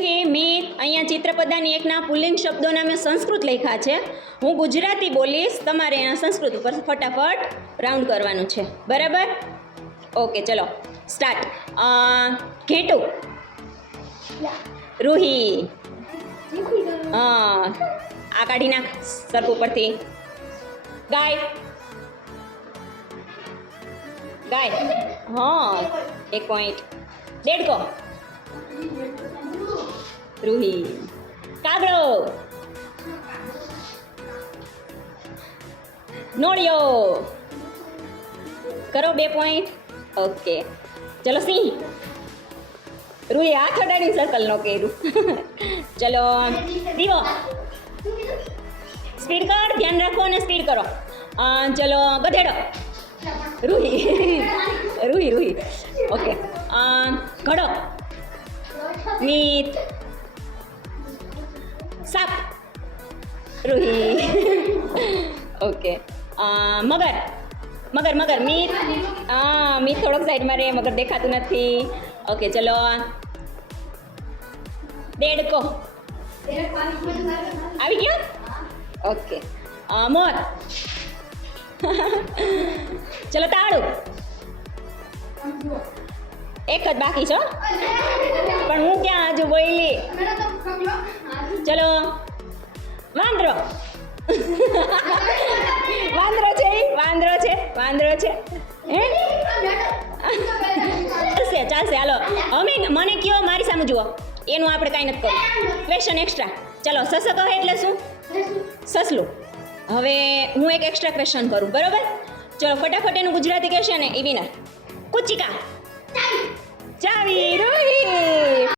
હે મિત અહીંયા ચિત્રપદાની એકના પુલ્લિંગ શબ્દોના મેં સંસ્કૃત લખ્યા છે. હું ગુજરાતી બોલીશ, તમારે એના સંસ્કૃત ઉપર ફટાફટ રાઉન્ડ કરવાનું છે. બરાબર? ઓકે, ચલો સ્ટાર્ટ. ઘેટું, રૂહી, આ કાઢી નાખ સરખ ઉપરથી. ગાય, ગાય, હા 1 પોઈન્ટ. દેડકો, રૂહી. કાગડો, નોળિયો, કરો 2 પોઈન્ટ. ઓકે, ચલો સિંહ, રૂહી હાથ અડાડી સર્કલ નો કર્યું. ચલો દીવો, સ્પીડ કર, ધ્યાન રાખો અને સ્પીડ કરો. ચલો ગધેડો, રૂહી. રૂહી રૂહી. ઓકે, ઘડો, મિત. સાપ, રૂહી. ઓકે, મગર, મગર મગર, મિત. મિત થોડોક સાઈડમાં રે, મગર દેખાતું નથી. ઓકે, ચલો દેડકો, આવી ગયો. ઓકે, મોર. ચલો તાળું, એક જ બાકી છો પણ હું ક્યાં હજુ બોલી. ચલો વાંદરો. વાંદરો છે, વાંદરો છે, વાંદરો છે. હે ચાલશે ચાલશે, હાલો હવે મને કયો, મારી સામે જુઓ. એનું આપણે કાંઈ નથી કરવું, ક્વેશ્ચન એક્સ્ટ્રા. ચલો સસ કહે એટલે શું? સસલું. હવે હું એક એક્સ્ટ્રા ક્વેશ્ચન કરું, બરોબર? ચલો ફટાફટ એનું ગુજરાતી કહેશે ને એ વિનર. કુચિકા, ચાવી, રૂહી.